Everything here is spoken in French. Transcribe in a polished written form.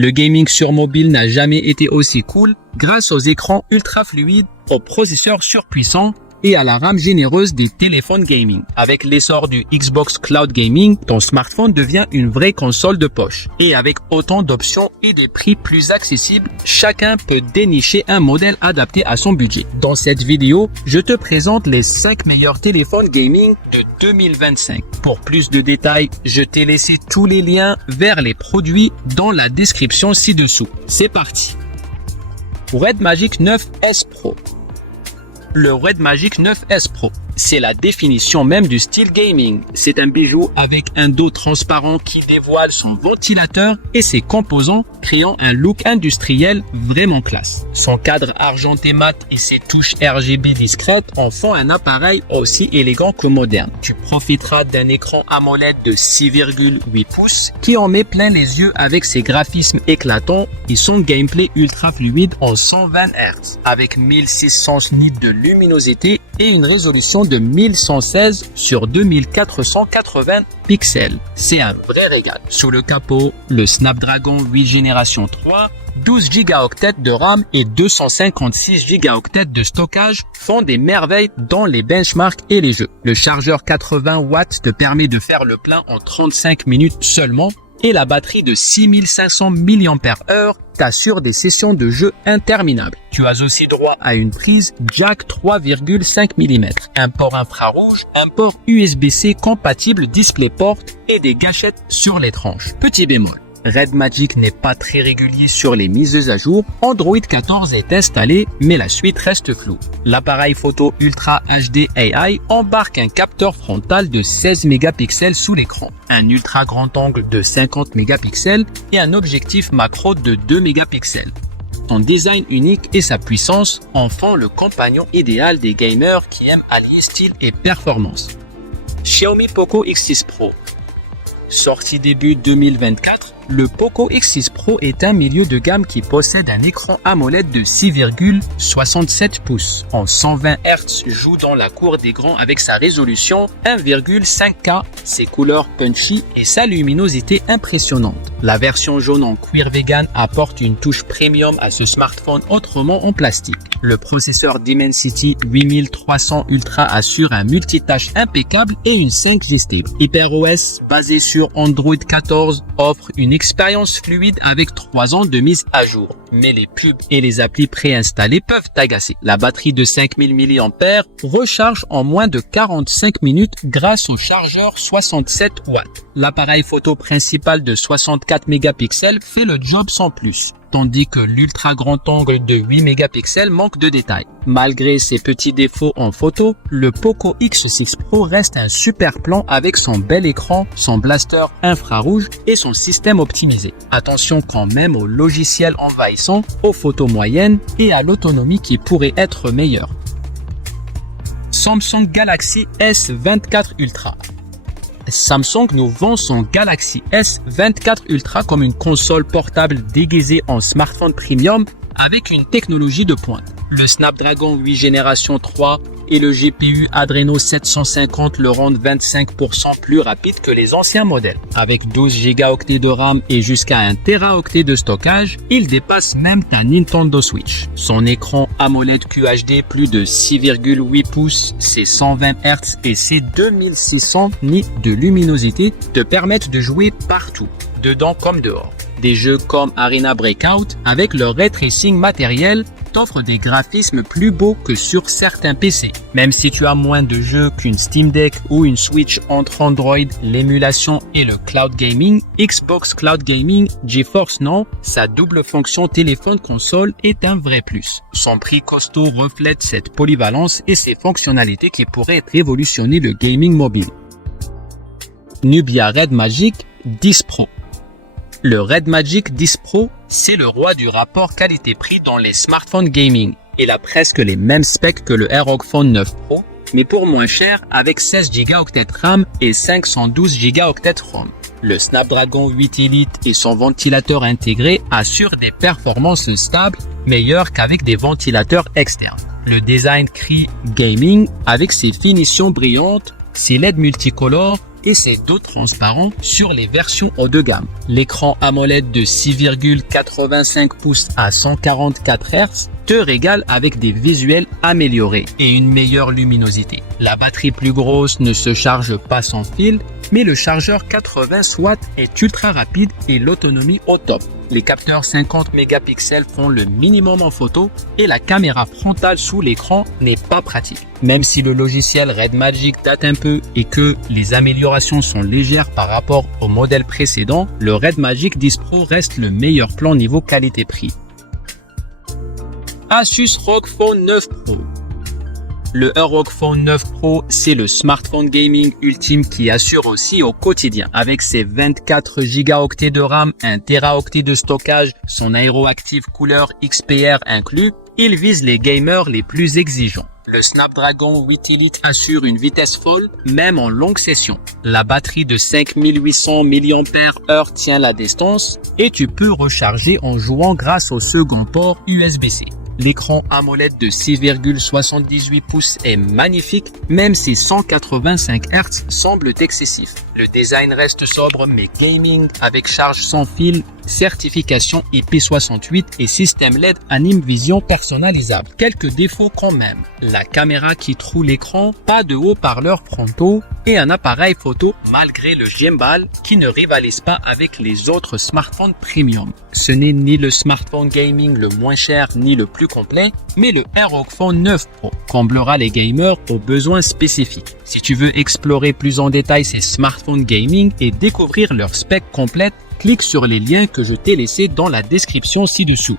Le gaming sur mobile n'a jamais été aussi cool grâce aux écrans ultra fluides, aux processeurs surpuissants et à la RAM généreuse des téléphones gaming. Avec l'essor du Xbox Cloud Gaming, ton smartphone devient une vraie console de poche. Et avec autant d'options et des prix plus accessibles, chacun peut dénicher un modèle adapté à son budget. Dans cette vidéo, je te présente les 5 meilleurs téléphones gaming de 2025. Pour plus de détails, je t'ai laissé tous les liens vers les produits dans la description ci-dessous. C'est parti! Red Magic 9S Pro. Le Red Magic 9S Pro, c'est la définition même du style gaming. C'est un bijou avec un dos transparent qui dévoile son ventilateur et ses composants, créant un look industriel vraiment classe. Son cadre argenté mat et ses touches RGB discrètes en font un appareil aussi élégant que moderne. Tu profiteras d'un écran AMOLED de 6,8 pouces qui en met plein les yeux avec ses graphismes éclatants et son gameplay ultra fluide en 120 Hz avec 1600 nits de luminosité et une résolution de 1116 sur 2480 pixels. C'est un vrai régal. Sous le capot, le Snapdragon 8 génération 3, 12 Go de RAM et 256 Go de stockage font des merveilles dans les benchmarks et les jeux. Le chargeur 80 watts te permet de faire le plein en 35 minutes seulement et la batterie de 6500 mAh t'assure des sessions de jeu interminables. Tu as aussi droit à une prise jack 3,5 mm, un port infrarouge, un port USB-C compatible DisplayPort et des gâchettes sur les tranches. Petit bémol, Red Magic n'est pas très régulier sur les mises à jour. Android 14 est installé, mais la suite reste floue. L'appareil photo Ultra HD AI embarque un capteur frontal de 16 mégapixels sous l'écran, un ultra grand angle de 50 mégapixels et un objectif macro de 2 mégapixels. Son design unique et sa puissance en font le compagnon idéal des gamers qui aiment allier style et performance. Xiaomi Poco X6 Pro. Sorti début 2024, le Poco X6 Pro est un milieu de gamme qui possède un écran AMOLED de 6,67 pouces en 120 Hz, joue dans la cour des grands avec sa résolution 1,5K, ses couleurs punchy et sa luminosité impressionnante. La version jaune en cuir vegan apporte une touche premium à ce smartphone autrement en plastique. Le processeur Dimensity 8300 Ultra assure un multitâche impeccable et une 5G stable. HyperOS basé sur Android 14 offre une expérience fluide avec 3 ans de mise à jour. Mais les pubs et les applis préinstallés peuvent t'agacer. La batterie de 5000 mAh recharge en moins de 45 minutes grâce au chargeur 67 watts. L'appareil photo principal de 64 mégapixels fait le job sans plus, tandis que l'ultra grand angle de 8 mégapixels manque de détails. Malgré ses petits défauts en photo, le Poco X6 Pro reste un super plan avec son bel écran, son blaster infrarouge et son système optimisé. Attention quand même au logiciel envahissant, aux photos moyennes et à l'autonomie qui pourrait être meilleure. Samsung Galaxy S24 Ultra. Samsung nous vend son Galaxy S24 Ultra comme une console portable déguisée en smartphone premium avec une technologie de pointe. Le Snapdragon 8 génération 3 et le GPU Adreno 750 le rendent 25% plus rapide que les anciens modèles. Avec 12 Go de RAM et jusqu'à 1 Teraoctet de stockage, il dépasse même ta Nintendo Switch. Son écran AMOLED QHD plus de 6,8 pouces, ses 120 Hz et ses 2600 nits de luminosité te permettent de jouer partout, dedans comme dehors. Des jeux comme Arena Breakout avec leur ray tracing matériel t'offre des graphismes plus beaux que sur certains PC. Même si tu as moins de jeux qu'une Steam Deck ou une Switch entre Android, l'émulation et le cloud gaming, Xbox Cloud Gaming GeForce Now, sa double fonction téléphone-console est un vrai plus. Son prix costaud reflète cette polyvalence et ses fonctionnalités qui pourraient révolutionner le gaming mobile. Nubia Red Magic 10 Pro. Le Red Magic 10 Pro, c'est le roi du rapport qualité-prix dans les smartphones gaming. Il a presque les mêmes specs que le ROG Phone 9 Pro, mais pour moins cher avec 16 Go RAM et 512 Go ROM. Le Snapdragon 8 Elite et son ventilateur intégré assurent des performances stables, meilleures qu'avec des ventilateurs externes. Le design crie gaming avec ses finitions brillantes, ses LED multicolores et c'est dos transparent sur les versions haut de gamme. L'écran AMOLED de 6,85 pouces à 144 Hz te régale avec des visuels améliorés et une meilleure luminosité. La batterie plus grosse ne se charge pas sans fil, mais le chargeur 80 watts est ultra rapide et l'autonomie au top. Les capteurs 50 mégapixels font le minimum en photo et la caméra frontale sous l'écran n'est pas pratique. Même si le logiciel Red Magic date un peu et que les améliorations sont légères par rapport au modèle précédent, le Red Magic 10 Pro reste le meilleur plan niveau qualité-prix. Asus ROG Phone 9 Pro. Le ROG Phone 9 Pro, c'est le smartphone gaming ultime qui assure aussi au quotidien. Avec ses 24 Go de RAM, 1 Teraoctet de stockage, son aéroactive couleur XPR inclus, il vise les gamers les plus exigeants. Le Snapdragon 8 Elite assure une vitesse folle, même en longue session. La batterie de 5800 mAh tient la distance et tu peux recharger en jouant grâce au second port USB-C. L'écran AMOLED de 6,78 pouces est magnifique, même si 185 Hz semblent excessifs. Le design reste sobre mais gaming avec charge sans fil, certification IP68 et système LED Anime Vision personnalisable. Quelques défauts quand même. La caméra qui troue l'écran, pas de haut-parleurs frontaux et un appareil photo malgré le gimbal qui ne rivalise pas avec les autres smartphones premium. Ce n'est ni le smartphone gaming le moins cher ni le plus complet, mais le ROG Phone 9 Pro comblera les gamers aux besoins spécifiques. Si tu veux explorer plus en détail ces smartphones gaming et découvrir leur spec complète, clique sur les liens que je t'ai laissés dans la description ci-dessous.